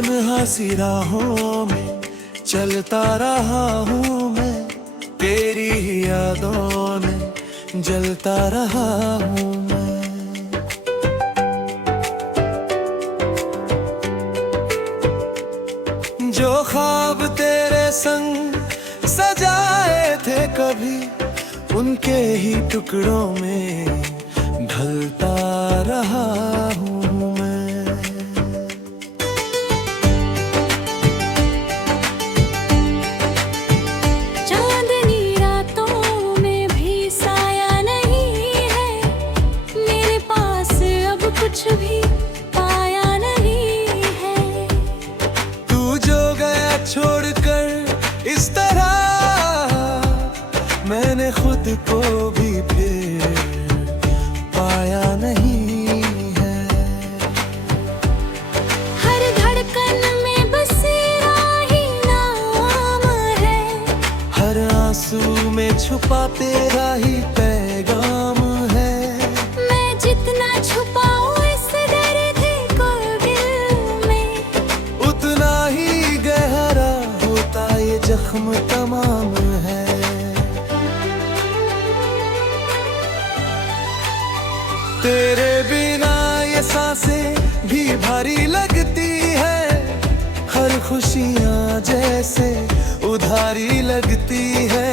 तन्हा सी राहों में चलता रहा हूँ मैं, तेरी ही यादों में जलता रहा हूँ मैं। जो ख्वाब तेरे संग सजाए थे कभी, उनके ही टुकड़ों में ढलता रहा हूँ मैं। चांदनी रातों में भी साया नहीं है, मेरे पास अब कुछ भी पाया नहीं है। तू जो गया छोड़कर इस तरह, मैंने खुद को भी फिर पाया नहीं है। हर धड़कन में बसेरा ही नाम है, हर आंसू में छुपा तेरा ही पैगाम है। मैं जितना छुपाऊं इस दर्द को दिल में, उतना ही गहरा होता ये जख्म तमाम है। तेरे बिना ये सांसें भी भारी लगती है, हर खुशियाँ जैसे उधारी लगती है।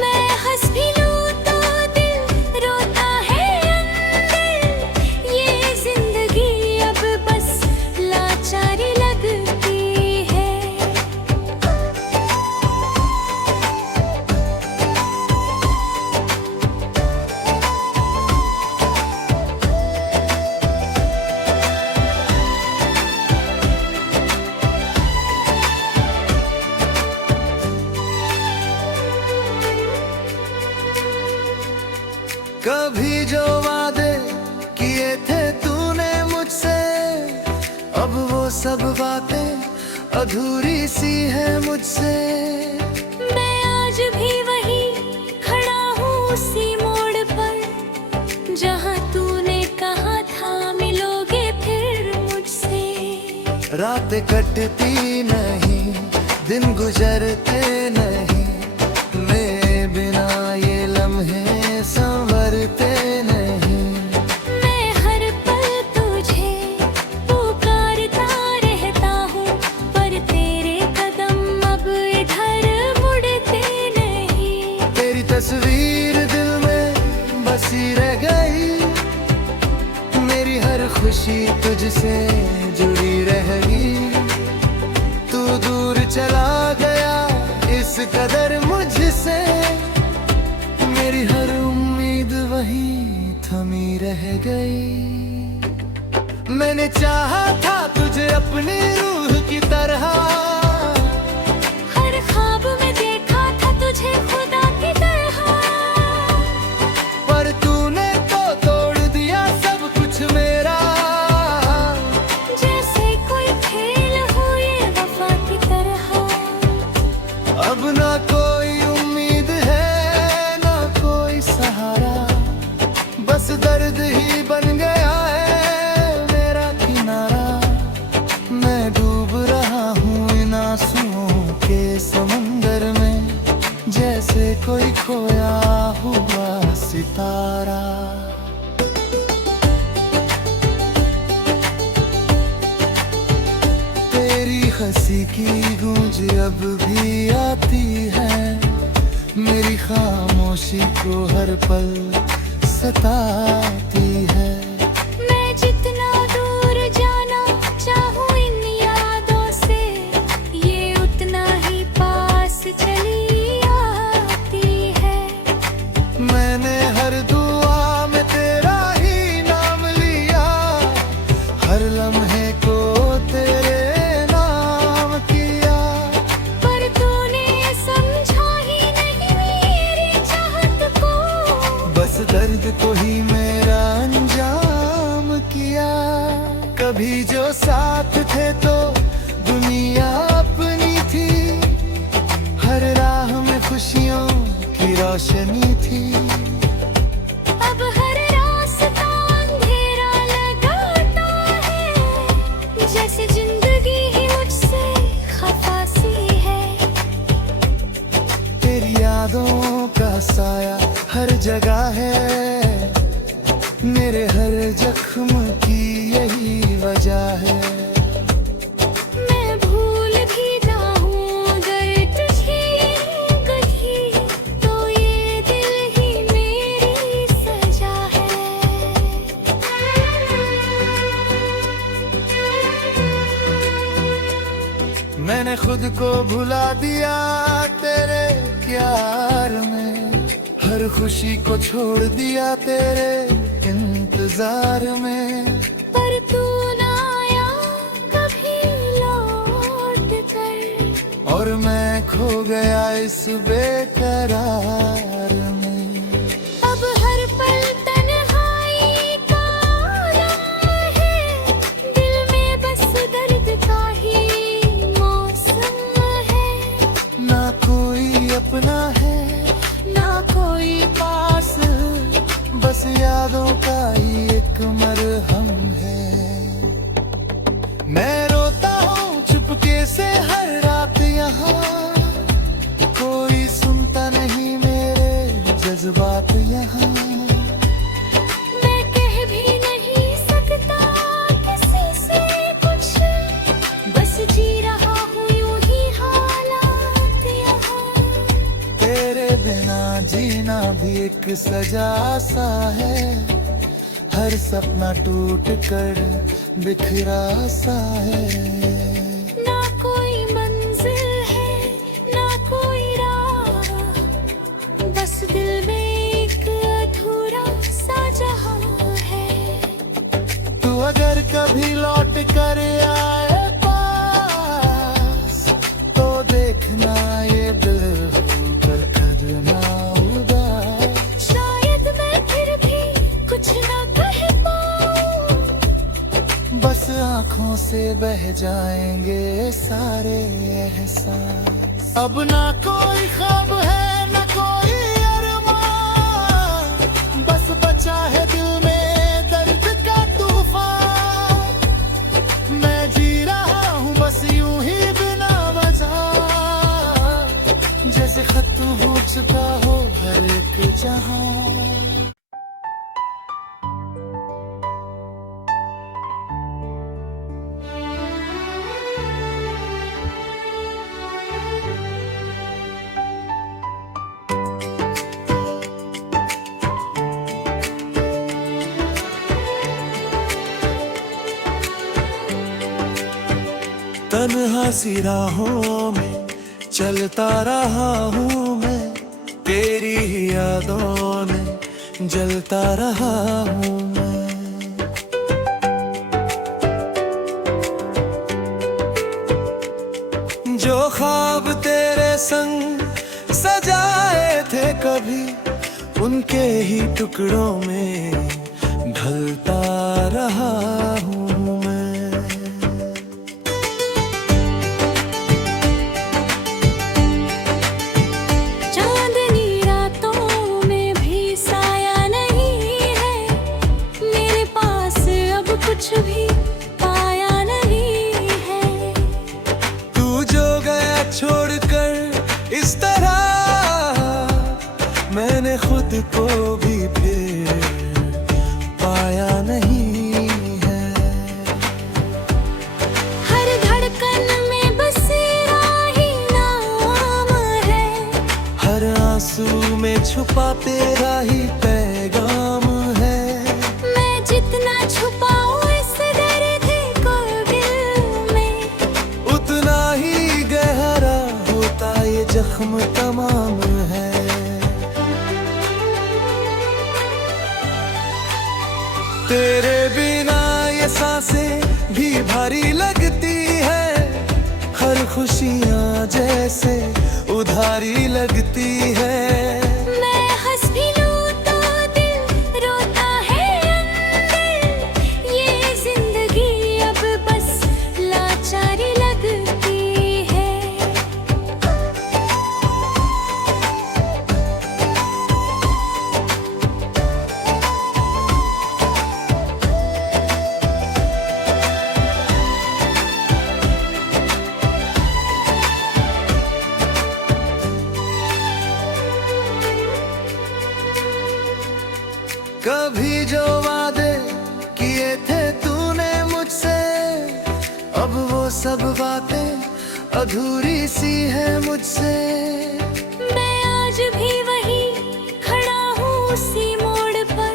मैं हंस भी लूं तो दिल रोता है अंदर, ये जिंदगी अब बस लाचारी लगती है। कभी जो वादे किए थे तूने मुझसे, अब वो सब बातें अधूरी सी है मुझसे। मैं आज भी वही खड़ा हूँ उसी मोड़ पर, जहाँ तूने कहा था मिलोगे फिर मुझसे। रात कटती नहीं, दिन गुजरते नहीं, मेरे बिना ये लम्हे संवरते नहीं। मैं हर पल तुझे पुकारता रहता हूँ, पर तेरे कदम अब इधर मुड़ते नहीं। तेरी तस्वीर दिल में बसी रह गई, मेरी हर खुशी तुझसे जुड़ी रह गई। तू दूर चला गया इस कदर मुझसे, मेरी हर उम्मीद वहीं थमी रह गई। मैंने चाहा था तुझे अपनी रूह की तरह, हर ख्वाब में देखा था तुझे खुदा की तरह, पर तूने तो तोड़ दिया सब कुछ मेरा। जैसे कोई खेल हो ये वफा की तरह। अब ना कोई उम्मीद है ना कोई सहारा, बस दर्द ही बन गया है मेरा किनारा। मैं डूब रहा हूँ इन आंसुओं के समंदर में, जैसे कोई खोया हुआ सितारा। तेरी हंसी की गूंज अब भी आती है, मेरी खामोशी को हर पल सताती है। मैं जितना दूर जाना चाहूँ इन यादों से, ये उतना ही पास चली आती है। मैंने हर दुआ में तेरा ही नाम लिया, हर लम्हे को तेरे नाम किया। पर तूने समझा ही नहीं मेरी चाहत को, बस दर्द को ही मेरा अंजाम किया। कभी जो साथ थे तो दुनिया अपनी थी, हर राह में खुशियों की रोशनी थी। अब हर रास्ता अंधेरा लगाता है, जैसे जिंदगी ही लगा है, मेरे हर जख्म की यही वजह है। मैं भूल भी जाऊं अगर तुझे कभी, तो ये दिल ही मेरी सजा है। मैंने खुद को भुला दिया तेरे प्यार में, हर खुशी को छोड़ दिया तेरे इंतजार में। पर तू ना आया कभी लौट कर, और मैं खो गया इस बेकरार में। अब हर पल तन्हाई का आलम है, दिल में बस दर्द का ही मौसम है। ना कोई अपना है, ना कोई पास बस यादों का ही एक मरहम है। मैं रोता हूँ चुपके से हर रात यहाँ, कोई सुनता नहीं मेरे जज्बात यहाँ। मैं कह भी नहीं सकता किसी से कुछ, बस जी रहा हूँ यूं ही हालात यहाँ। तेरे बिना जीना भी एक सजा सा है, हर सपना टूट कर बिखरा सा है। ना कोई मंजिल है ना कोई राह, बस दिल में एक अधूरा सा जहां है। तू अगर कभी लौट कर आए पास, तो देखना ये दिल होकर कद ना उदास। शायद मैं फिर भी कुछ ना कह पाऊं, बस आँखों से बह जाएंगे सारे एहसास। अब ना कोई ख्वाब है ना कोई अरमान, बस बचा है दिल में दर्द का तूफान। मैं जी रहा हूँ बस यूं ही बिना वजह, जैसे खत्म हो चुका हो हर एक जहां। तन्हा सी राहों में चलता रहा हूँ मैं, तेरी ही यादों में जलता रहा हूँ मैं। जो ख्वाब तेरे संग सजाए थे कभी, उनके ही टुकड़ों में ढलता रहा हूँ मैं। चांदनी रातों में भी साया नहीं है, मेरे पास अब कुछ भी पाया नहीं है। तू जो गया छोड़कर इस तरह, मैंने खुद को भी फिर पाया नहीं है। हर धड़कन में बसेरा ही नाम है, हर आंसू में छुपा तेरा ही पैगाम है। मैं जितना छुपाऊं इस दर्द को दिल में, उतना ही गहरा होता ये जख्म तमाम है। तेरे बिना ये सांसें भी भारी लगती है, हर खुशियाँ जैसे उधारी लगती है। मैं हंस भी लूं तो दिल रोता है अंदर, ये जिंदगी अब बस लाचारी लगती है। कभी जो वादे किए थे तूने मुझसे, अब वो सब बातें अधूरी सी है मुझसे। मैं आज भी वही खड़ा हूँ उसी मोड़ पर,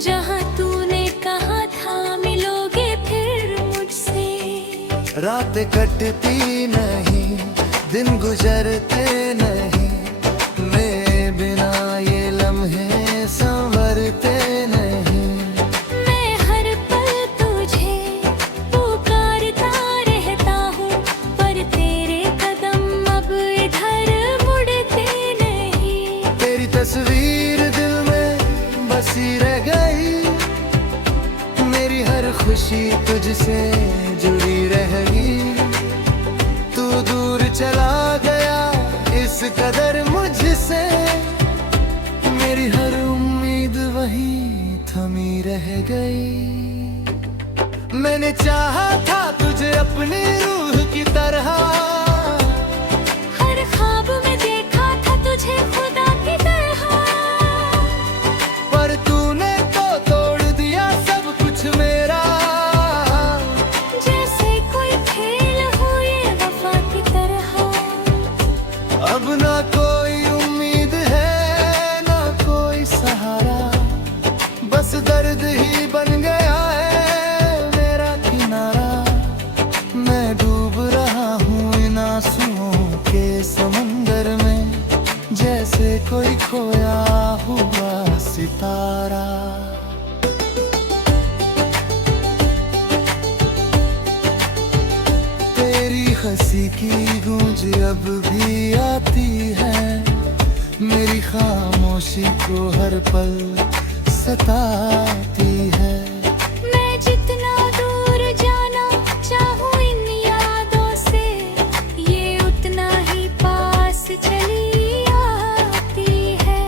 जहाँ तूने कहा था मिलोगे फिर मुझसे। रात कटती नहीं, दिन गुजरते नहीं, मेरे बिना ये लम्हे संवरते नहीं। मैं हर पल तुझे पुकारता रहता हूँ, पर तेरे कदम अब इधर मुड़ते नहीं। तेरी तस्वीर दिल में बसी रह गई, मेरी हर खुशी तुझसे जुड़ी रह गई। तू दूर चला गया इस कदर मुझसे, मेरी हर उम्मीद वहीं थमी रह गई। मैंने चाहा था तुझे अपनी रूह की तरह, हर ख्वाब में देखा था तुझे खुदा की तरह, पर तूने तो तोड़ दिया सब कुछ मेरा। जैसे कोई खेल हो ये वफा की तरह। अब ना कोई उम्मीद है ना कोई सहारा, बस दर्द ही बन गया है मेरा किनारा। मैं डूब रहा हूँ इन आंसुओं के समंदर में, जैसे कोई खोया हुआ सितारा। तेरी हंसी की गूंज अब भी आती है, मेरी खामोशी को हर पल सताती है। मैं जितना दूर जाना चाहूँ इन यादों से, ये उतना ही पास चली आती है।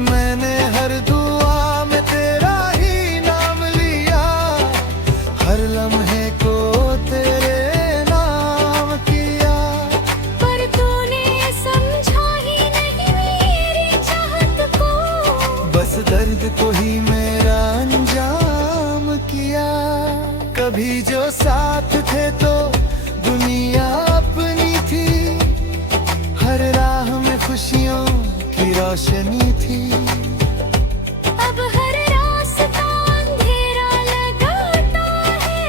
मैंने हर दुआ में तेरा ही नाम लिया, हर लम्हे को तेरे नाम किया। पर तूने समझा ही नहीं मेरी चाहत को, बस दर्द को ही मेरा अंजाम किया। कभी जो साथ थे तो दुनिया अपनी थी, हर राह में खुशियों की रोशनी थी। अब हर रास्ता अंधेरा लगाता है,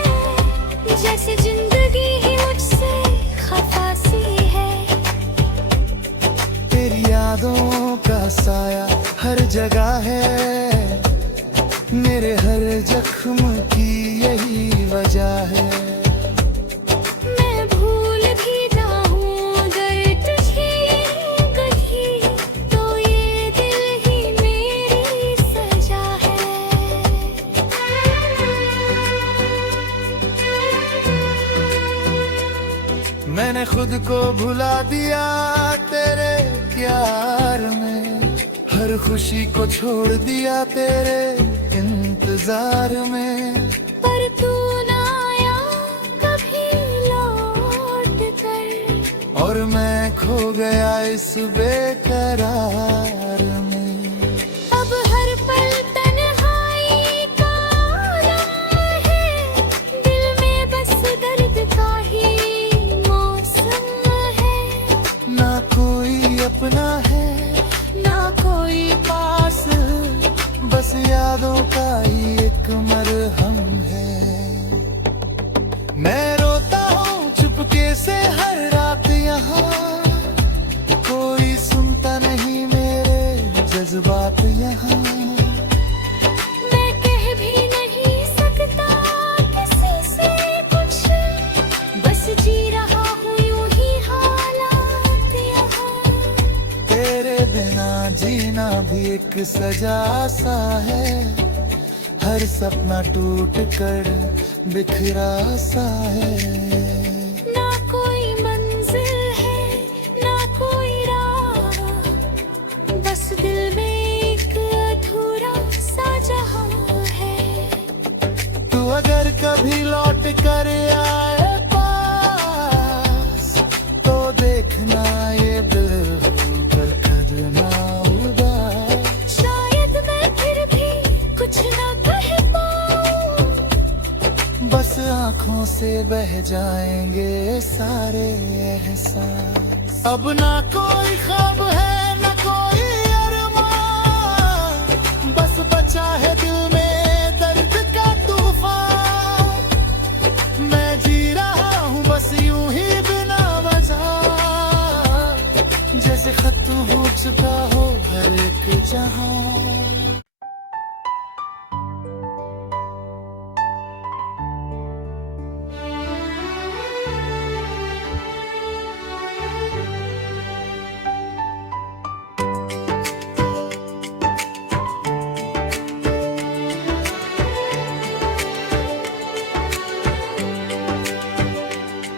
जैसे जिंदगी ही मुझसे खफा सी है। तेरी यादों का साया हर जगह है, मेरे हर जख्म की यही वजह है। मैं भूल भी जाऊँ अगर तुझे कभी, तो ये दिल ही मेरी सजा है। मैंने खुद को भुला दिया तेरे प्यार में, हर खुशी को छोड़ दिया तेरे इंतजार में। पर तू ना आया कभी लौट कर, और मैं खो गया इस बेकरार में। अब हर पल तन्हाई का आलम है, दिल में बस दर्द का ही मौसम है। ना कोई अपना है ना कोई पास, बस यादों का ही एक मरहम है। मैं रोता हूँ चुपके से हर रात यहाँ, कोई सुनता नहीं मेरे जज्बात यहाँ। मैं कह भी नहीं सकता किसी से कुछ, बस जी रहा हूँ यूं ही हालात यहाँ। तेरे बिना जीना भी एक सजा सा है, हर सपना टूट कर बिखरा सा है। ना कोई मंजिल है ना कोई राह, बस दिल में एक अधूरा सा जहां है। तू अगर कभी लौट कर आए पास, तो देखना ये दिल होकर कद ना उदास। शायद मैं फिर से बह जाएंगे सारे एहसास। अब ना कोई ख्वाब है ना कोई अरमान, बस बचा है दिल में दर्द का तूफान। मैं जी रहा हूँ बस यूं ही बिना वजह, जैसे खत्म हो चुका हो हर एक जहां।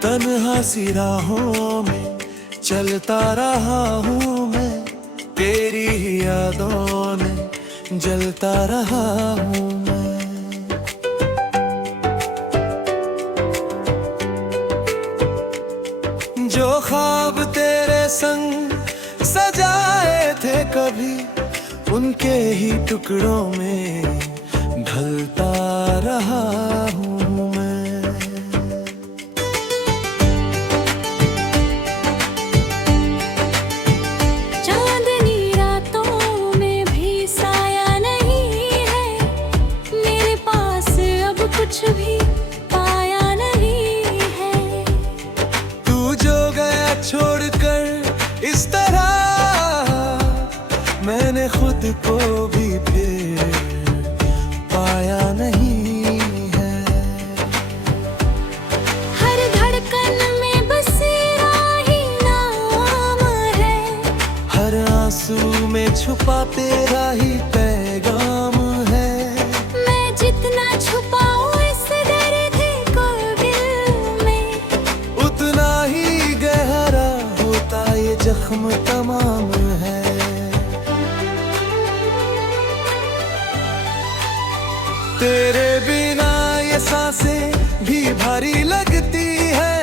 तन्हा सी राहों में चलता रहा हूँ मैं, तेरी ही यादों में जलता रहा हूँ मैं। जो ख्वाब तेरे संग सजाए थे कभी, उनके ही टुकड़ों में ढलता रहा हूँ मैं। कुछ भी पाया नहीं है, तू जो गया छोड़कर इस तरह, मैंने खुद को भी फिर पाया नहीं है। हर धड़कन में बसेरा ही नाम है, हर आंसू में छुपा तेरा ही पैगाम है। मैं जितना छुपाऊं जख्म तमाम है। तेरे बिना ये सांसें भी भारी लगती है,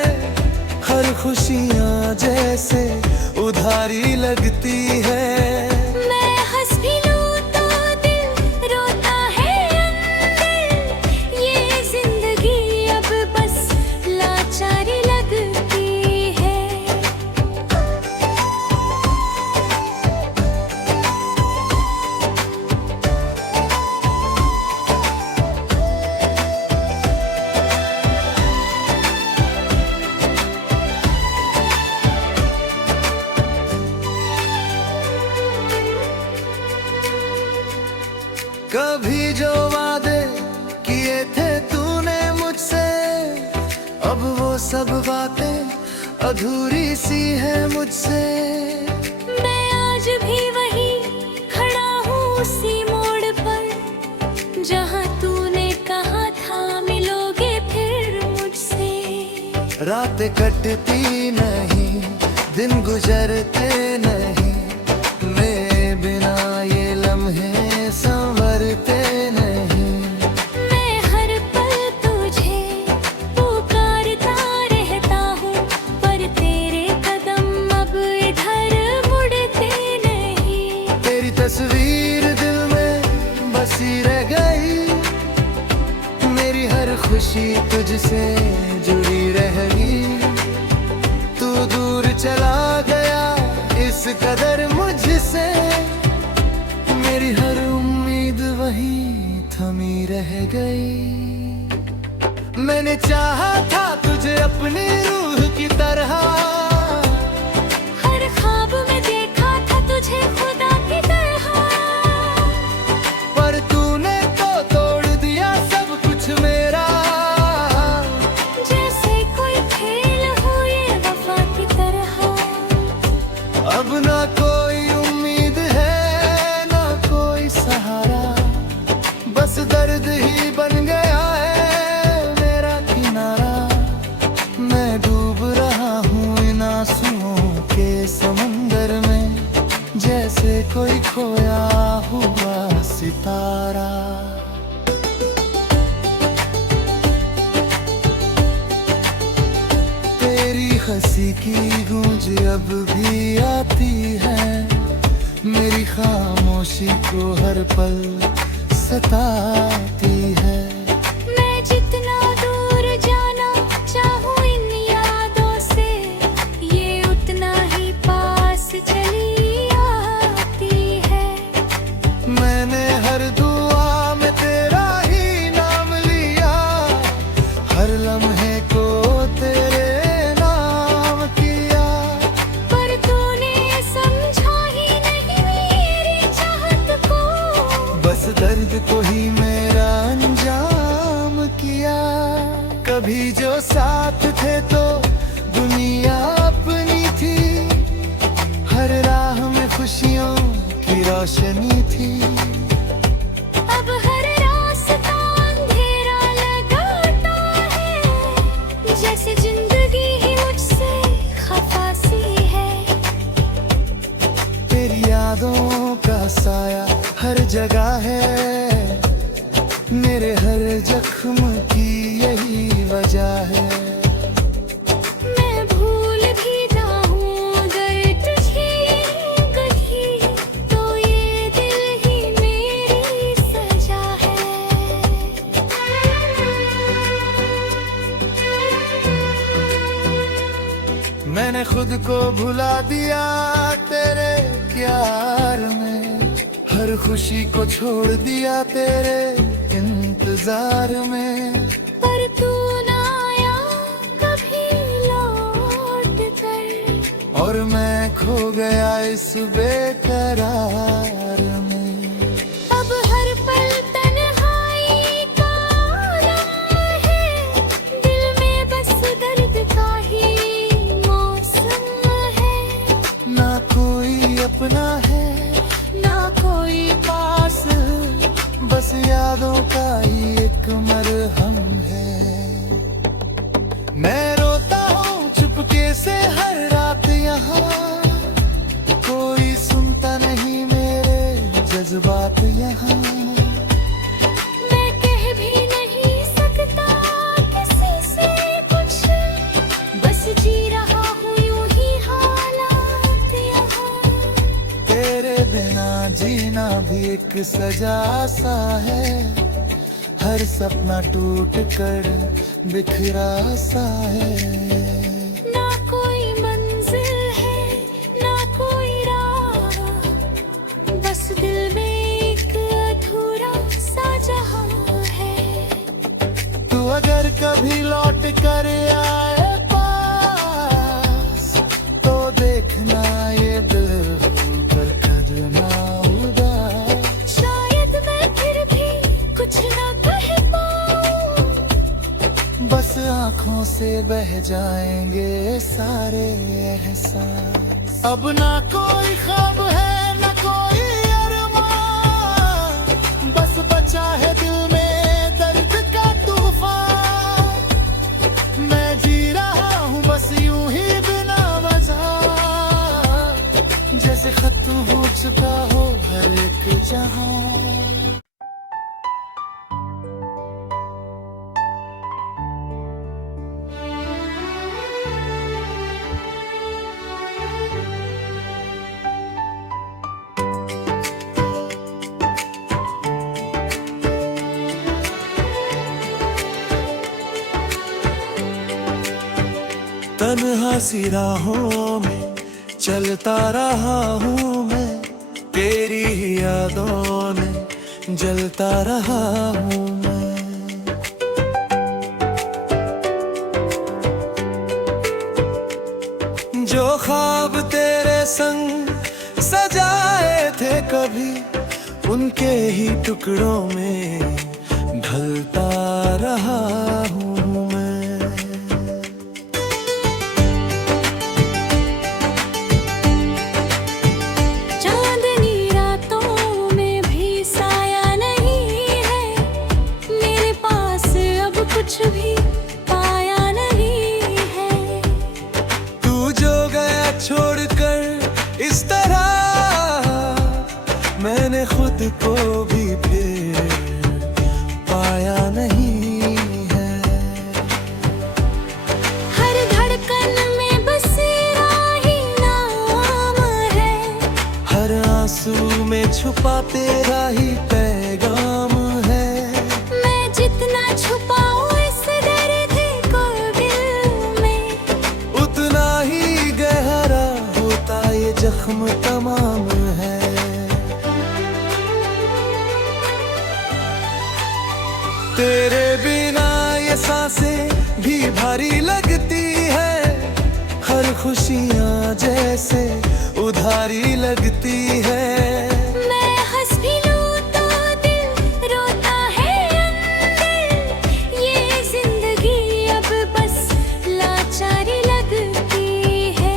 हर खुशियाँ जैसे उधारी लगती है। मैं हंस भी लूं तो दिल रोता है अंदर, ये जिंदगी अब बस लाचारी लगती है। कभी जो वादे किए थे तूने मुझसे, अब वो सब बातें अधूरी सी है मुझसे। मैं आज भी वही खड़ा हूँ उसी मोड़ पर, जहाँ तूने कहा था मिलोगे फिर मुझसे। रात कटती नहीं, दिन गुजरते नहीं, मेरे बिना ये लम्हे संवरते नहीं। मैं हर पल तुझे पुकारता रहता हूँ, पर तेरे कदम अब इधर मुड़ते नहीं। तेरी तस्वीर दिल में बसी रह गई, मेरी हर खुशी तुझसे जुड़ी रह गई। तू दूर चला गया इस कदर मुझसे, मेरी हर उम्मीद वहीं थमी रह गई। मैंने चाहा था तुझे अपनी रूह की तरह, हर ख्वाब में देखा था तुझे खुदा की तरह, पर तूने तो तोड़ दिया सब कुछ मेरा। जैसे कोई खेल हो ये वफा की तरह। अब ना कोई उम्मीद है ना कोई सहारा, बस दर्द ही बन गया है मेरा किनारा। मैं डूब रहा हूँ इन आंसुओं के समंदर में, जैसे कोई खोया हुआ सितारा। तेरी हंसी की गूंज अब भी आती है, मेरी खामोशी को हर पल सताती है। मैं जितना दूर जाना हर दुआ में तेरा ही नाम लिया, हर लम्हे को तेरे नाम किया। पर तूने समझा ही नहीं मेरी चाहत को, बस दर्द को ही मेरा अंजाम किया। कभी जो साथ थे तो दुनिया अपनी थी, हर राह में खुशियों की रोशनी थी। अब हर रास्ता अंधेरा लगाता है, जैसे जिंदगी ही मुझसे खफा सी है। तेरी यादों का साया हर जगह है, मेरे हर जख्म की यही वजह है। मैं भूल भी जाऊं अगर तुझे कभी, तो ये दिल ही मेरी सजा है। मैंने खुद को भुला दिया तेरे प्यार में, हर खुशी को छोड़ दिया तेरे इंतजार में। पर तू ना आया कभी लौट कर, और मैं खो गया इस बेकरार में। अब हर पल तन्हाई का आलम है, दिल में बस दर्द का ही मौसम है। ना कोई अपना है ना कोई पास, बस यादों का ही एक मरहम है। मैं रोता हूँ चुपके से हर रात यहाँ, कोई सुनता नहीं मेरे जज्बात यहाँ। मैं कह भी नहीं सकता किसी से कुछ, बस जी रहा हूँ यूं ही हालात यहाँ। तेरे बिना जीना भी एक सजा सा है, हर सपना टूट कर बिखरा सा है। ना कोई मंजिल है ना कोई राह, बस दिल में एक अधूरा सा जहां है। तू अगर कभी लौट कर आए पास, तो देखना ये दिल पर कदना उदास। शायद मैं फिर भी कुछ ना कह पाऊं, बस आँखों से बह जाएंगे सारे एहसास। अब ना कोई ख्वाब है ना कोई अरमान, बस बचा है दिल में दर्द का तूफान। मैं जी रहा हूँ बस यूं ही बिना वजह, जैसे खत्म हो चुका हो हर एक जहां। तन्हा सी राहों में चलता रहा हूँ मैं, तेरी ही यादों में जलता रहा हूँ मैं। जो ख्वाब तेरे संग सजाए थे कभी, उनके ही टुकड़ों में ढलता रहा हूँ मैं। चांदनी रातों में भी साया नहीं है, मेरे पास अब कुछ भी पाया नहीं है। तू जो गया छोड़कर इस तरह, मैंने खुद को भी फिर पाया नहीं है। हर धड़कन में बसेरा ही नाम है, हर आंसू में छुपा तेरा ही पैगाम है। मैं जितना छुपाऊं इस दर्द को दिल में, उतना ही गहरा होता ये जख्म तमाम है। तेरे बिना ये सांसें भी भारी लगती है, हर खुशियाँ जैसे उधारी लगती है। मैं हंस भी लूं तो दिल रोता है अंदर, ये जिंदगी अब बस लाचारी लगती है।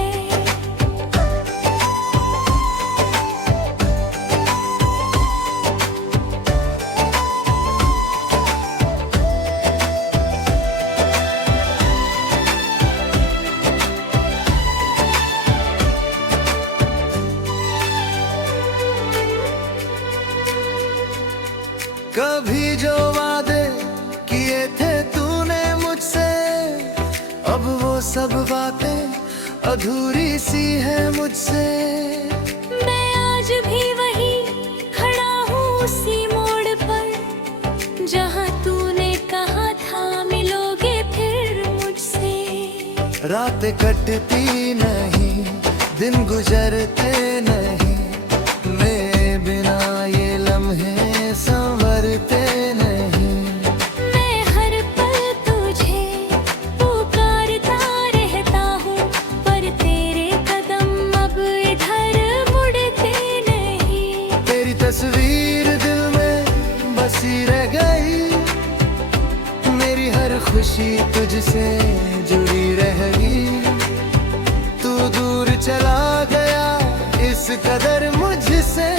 कभी जो वादे किए थे तूने मुझसे, अब वो सब बातें अधूरी सी है मुझसे। मैं आज भी वही खड़ा हूँ उसी मोड़ पर, जहाँ तूने कहा था मिलोगे फिर मुझसे। रात कटती नहीं, दिन गुजरते नहीं, मेरे बिना ये लम्हे संवरते नहीं। मैं हर पल तुझे पुकारता रहता हूँ, पर तेरे कदम अब इधर मुड़ते नहीं। तेरी तस्वीर दिल में बसी रह गई, मेरी हर खुशी तुझसे जुड़ी रह गई। तू दूर चला गया इस कदर मुझसे,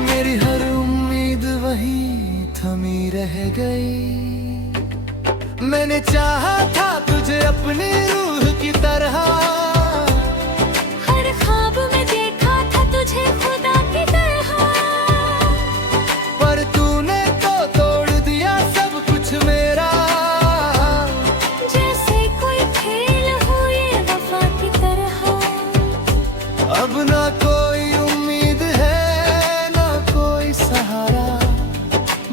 मेरी हर उम्मीद वहीं थमी रह गई। मैंने चाहा था तुझे अपनी रूह की तरह, हर ख्वाब में देखा था तुझे खुदा की तरह, पर तूने तो तोड़ दिया सब कुछ मेरा। जैसे कोई खेल हो ये वफा की तरह। अब ना कोई उम्मीद है ना कोई सहारा,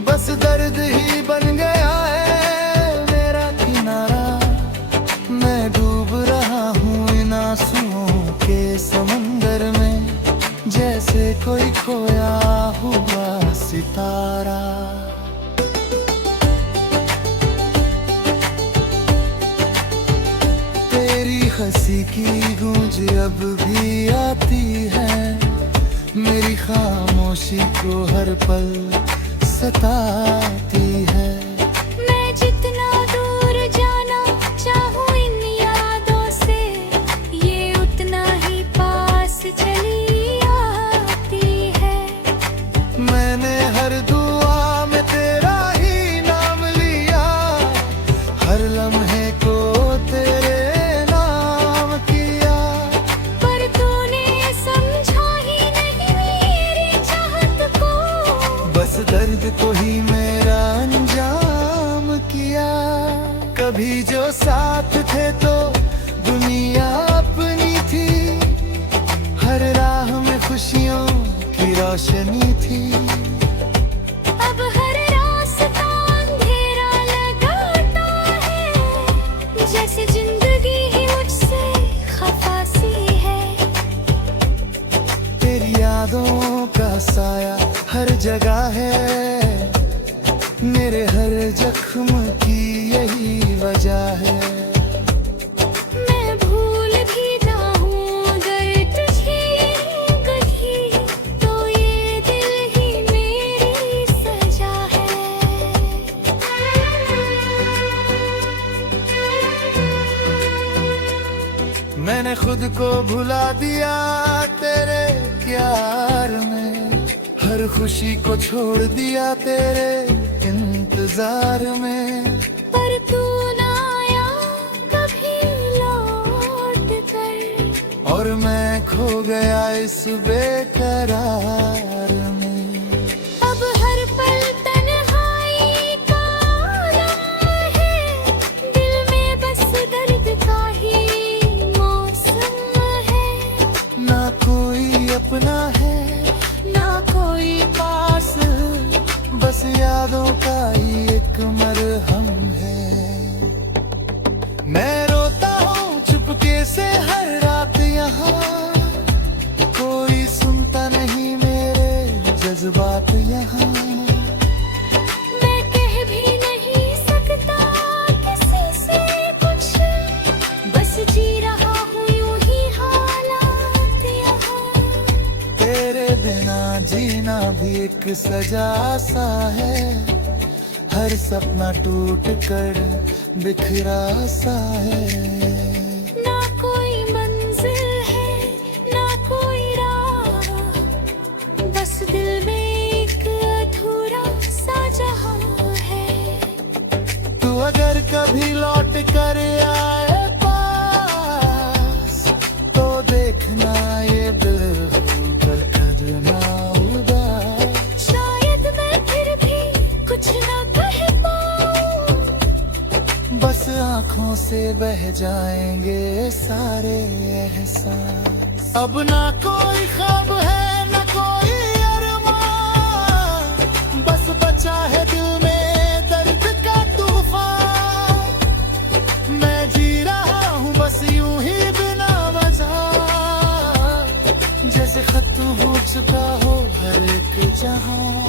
बस दर्द ही बन गया है मेरा किनारा। मैं डूब रहा हूँ इन आंसुओं के समंदर में, जैसे कोई खोया हुआ सितारा। तेरी हंसी की गूंज अब भी आती है, मेरी खामोशी को हर पल सताती है। मैं जितना दूर जाना चाहूँ इन यादों से, ये उतना ही पास चली आती है। मैंने हर दुआ में तेरा ही नाम लिया, हर लम्हे को तेरे नाम किया। पर तूने समझा ही नहीं मेरी चाहत को, बस दर्द को ही मेरा अंजाम किया। कभी जो साथ थे तो दुनिया अपनी थी, हर राह में खुशियों की रोशनी थी। अब हर रास्ता अंधेरा लगाता है, जैसे जिंदगी ही मुझसे खफा सी है। तेरी यादों का साया हर जगह है, मेरे हर जख्म की यही वजह है। मैं भूल भी जाऊँ अगर तुझे कभी, तो ये दिल ही मेरी सजा है। मैंने खुद को भुला दिया तेरे प्यार में, हर खुशी को छोड़ दिया तेरे इंतजार में। पर तू ना आया कभी लौट कर, और मैं खो गया इस बेकरार में। अब हर पल तन्हाई का आलम है, दिल में बस दर्द का ही मौसम है। ना कोई अपना है ना कोई पास, बस यादों का ही एक मरहम है। मैं रोता हूँ चुपके से हर रात यहाँ, कोई सुनता नहीं मेरे एक सजा सा है, हर सपना टूट कर बिखरा सा है। ना कोई मंजिल है ना कोई राह, बस दिल में एक अधूरा सा जहां है। तू अगर कभी लौट कर आए पास, तो देखना ये दिल होकर करना उदास। शायद मैं फिर भी कुछ ना कह पाऊं, बस आँखों से बह जाएंगे सारे एहसास। अब ना कोई ख्वाब है ना कोई अरमान, बस बचा है दिल में दर्द का तूफान। मैं जी रहा हूँ बस यूं ही बिना वजह, जैसे खत्म हो चुका हो हर एक जहां।